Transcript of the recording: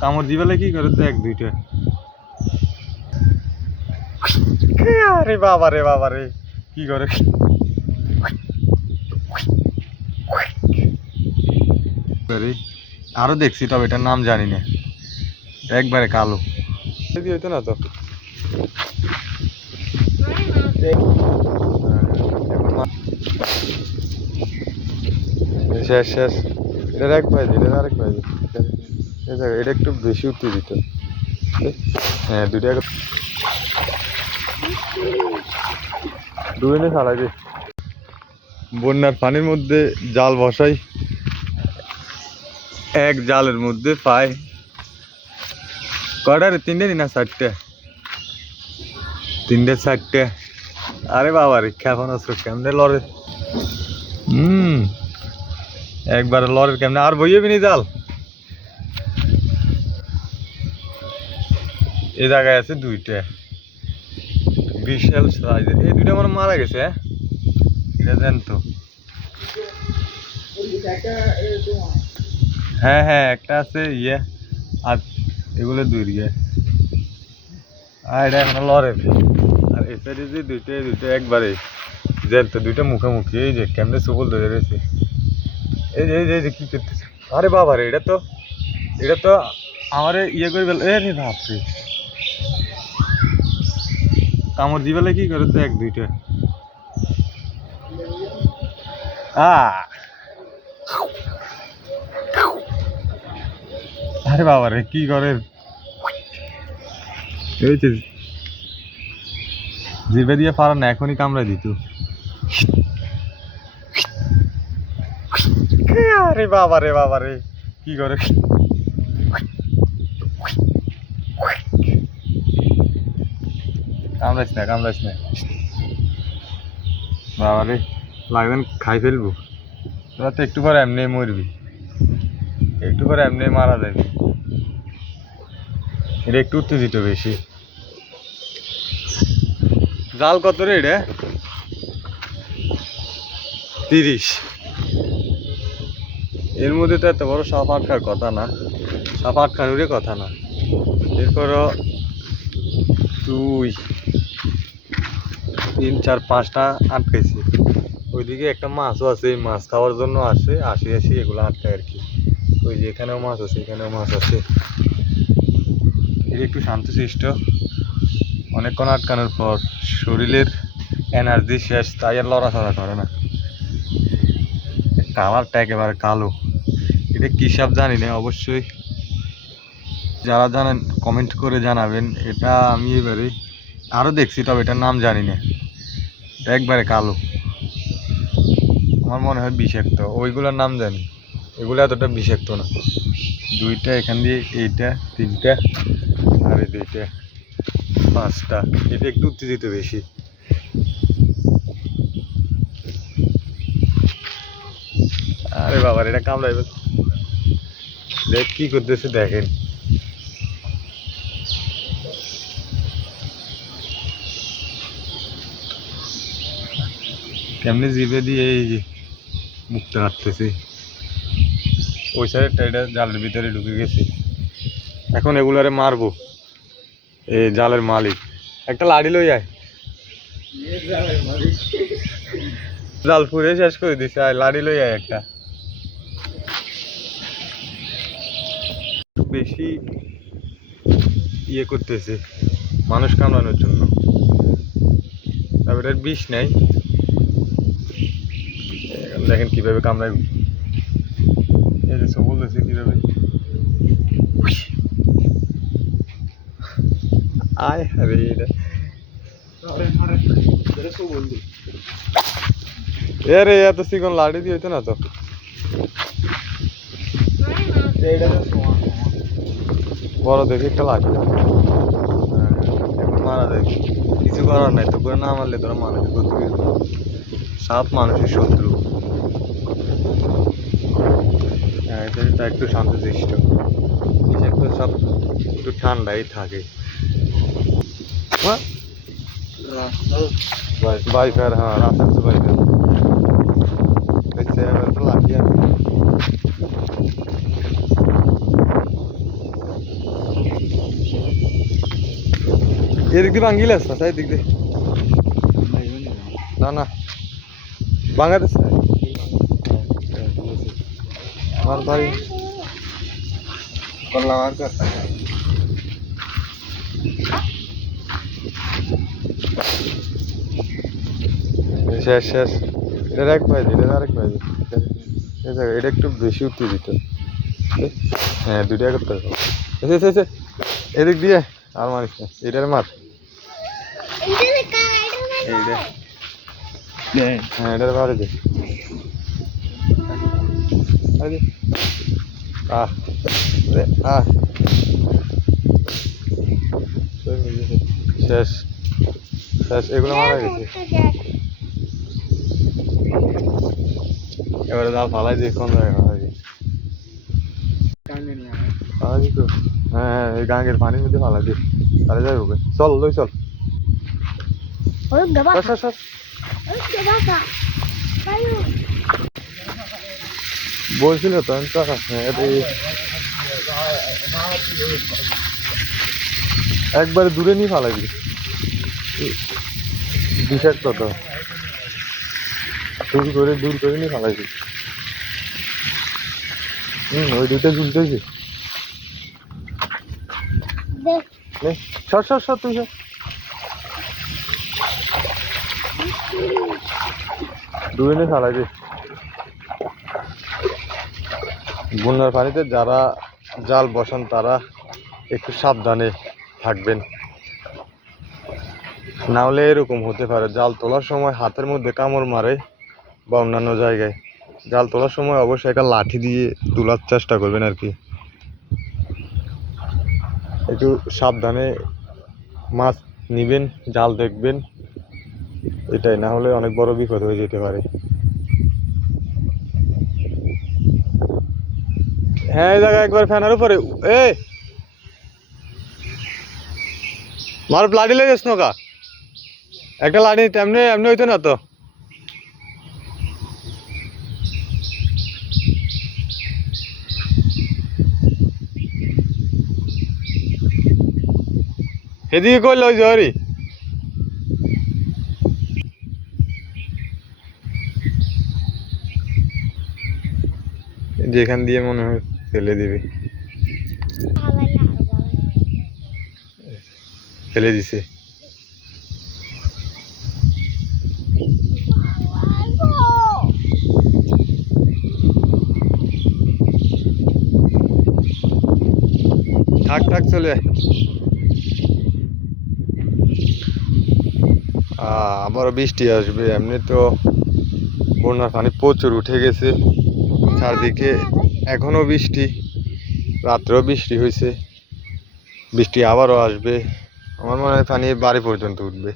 কামড় দিবেলে কি করে? দেখ দুইটা। আরে বাবা রে বাবা রে। কি করে? আরও দেখছি তবে এটার নাম জানি না। একবারে কালো। হইতো না তো? শেষ শেষ। এটার এক পাই এটার আরেক এই দেখ, এটা একটু বেশি উত্তেজিত হ্যাঁ দুইটা এক- ডুবে নিয়ে ছাড়াই বন্যার পানির মধ্যে জাল বসাই। এক জালের মধ্যে পাই কয়টা রে? তিনটে নি চারটে? তিনটে, চারটে। আরে বাবা রে ক্ষেপণাস্ত্র কেমনে লড়ে? হুম, একবারে লড়ের কেমনে? আর বইয়ে বিনি জাল? এই জায়গায় আছে দুইটা। বিশাল সাইজের এই দুইটা আমার মারা গেছে হ্যাঁ? এটা জান তো হ্যাঁ হ্যাঁ একটা আছে ইয়ে আর এগুলো ইয়ে আর এটা এখন লড়ে আর এই সাইডে যে দুইটা দুইটা একবারে জেল তো দুইটা মুখোমুখি। এই যে কেমনে সুবল ধরে রয়েছে। এই যে এই যে কি করতেছে? আরে বাবা রে এটা তো এটা তো আমারে ইয়ে করে বেল এ রে বাপরে। কামড় দিবেলে কি করে? দেখ দুইটা। আ। আরে বাবা রে, কি করে? এই যে জিভে দিয়ে পারা না, এখনই কামড়াই দিত। আরে বাবা রে বাবা রে, কি করে? কামড়াইস না কামড়াইস না। বাবা রে লাগবেন খাই ফেলব। তোরা তো একটু পরে এমনি মরবি। একটু পরে এমনি মারা যাবি। এটা একটু উত্তেজিত বেশি। জাল কত রে এটা? তিরিশ। এর মধ্যে তো এত বড় সাপ আটকার কথা না। সাপ আটকানোরই কথা না। এরপর দুই। তিন, চার, পাঁচটা আটকাইছে ওইদিকে একটা মাছও আছে, এই মাছ খাওয়ার জন্য আসে আসি আসি এগুলো আটকায় আর কি ওই যে এখানেও মাছ আছে, এখানেও মাছ আছে। এটা একটু শান্তশিষ্ট অনেকক্ষণ আটকানোর পর শরীরের এনার্জি শেষ, তাই আর লড়াচড়া করে না। কালারটা একেবারে কালো। এটা কী সাপ জানি না, অবশ্যই। যারা জানেন কমেন্ট করে জানাবেন। এটা আমি এবারে আরও দেখছি, তবে এটার নাম জানি না। একবারে কালো। আমার মনে হয় বিষাক্ত। ওইগুলোর নাম জানি। এগুলো এতটা বিষাক্ত না। দুইটা এখান দিয়ে, এইটা, তিনটা, আর এই দুইটা, পাঁচটা। এটা একটু উত্তেজিত বেশি। আরে বাবার এটা কামড়াইবে। দেখ কি করতেছে, দেখেন। কেমনি জিভে দিয়ে এই যে মুখটা কাটতেছে। ওই সাইডটা এটা জালের ভিতরে ঢুকে গেছে। এখন এগুলারে মারবো। এই জালের মালিক। একটা লাড়ি লই আয়। জাল পুরে শেষ করে দিছে, আয়, লাড়ি লই আয় একটা। বেশি ইয়ে করতেছে, মানুষ কামড়ানোর জন্য। তারপরে বিষ নাই। দেখেন কীভাবে কামড়ায়। এই যে কীভাবে। আয় আরে দিয়ে হইতো না তো। বড় দেখে একটা লাঠি। হ্যাঁ, মারা যায়। কিছু করার নাই তো করে না মারলে তোরা মানুষের সাপ মানুষের শত্রু। দেশটা একটু শান্তশিষ্ট। দেশে তো সব একটু ঠান্ডাই থাকে। বাইকার হ্যাঁ রাস্তা তো বাইকার তো লাগিয়ে এদিক দিয়ে বাঙ্গিলে আসতা সাইড দিক দিয়ে না না। বাংলাদেশ আমার বাড়ি করলাম আর কর শেষ শেষ। এটার এক পাইজি এটার আরেক দেখো, এটা একটু বেশি উত্তেজিত এ, হ্যাঁ দুইটা করতে হবে। এসে এদিক দিয়ে আর মারিস না। এটার মার। হ্যাঁ এটার মারে দে আরে। আহ দে, আহ। শেষ শেষ এগুলো মারা গেছে। এবারে যা ফালাই দিয়ে কোন তো? হ্যাঁ হ্যাঁ এই গাঙ্গের পানির মধ্যে ফালাই দিই তাহলে যাই হবে। চল লই চল। সর, সর, সর। বলছিল তো আমি হ্যাঁ, একবারে দূরে নিয়ে দিই বিষাক্ত তো। দূর করে দূর করে নিয়ে দিই হুম ওই দুটো ঝুলতেছে সর সর সর তুই সর। দূরে নিয়ে দিই বন্যার পানিতে যারা জাল বসান, তারা একটু সাবধানে থাকবেন। না হলে এরকম হতে পারে, জাল তোলার সময় হাতের মধ্যে কামড় মারে বা অন্যান্য জায়গায়। জাল তোলার সময় অবশ্যই একটা লাঠি দিয়ে তোলার চেষ্টা করবেন আর কি। একটু সাবধানে মাছ নিবেন, জাল দেখবেন। এটাই, না হলে অনেক বড় বিপদ হয়ে যেতে পারে। হ্যাঁ এই জায়গায় একবার ফ্যানের উপরে। এ! মার লাঠি লেগেছ নকা। একটা লাঠি তেমনি এমনি হইতো না তো। এদিকে করলে ওই জহরি যেখান দিয়ে মনে হয় ফেলে দিবে। ফেলে দিছে। থাক থাক, চলে আবারও বৃষ্টি আসবে, এমনি তো বন্যার পানি প্রচুর উঠে গেছে। চারদিকে এখনও বৃষ্টি, রাত্রেও বৃষ্টি হয়েছে বৃষ্টি আবারও আসবে। আমার মনে হয় পানি বাড়ি পর্যন্ত উঠবে।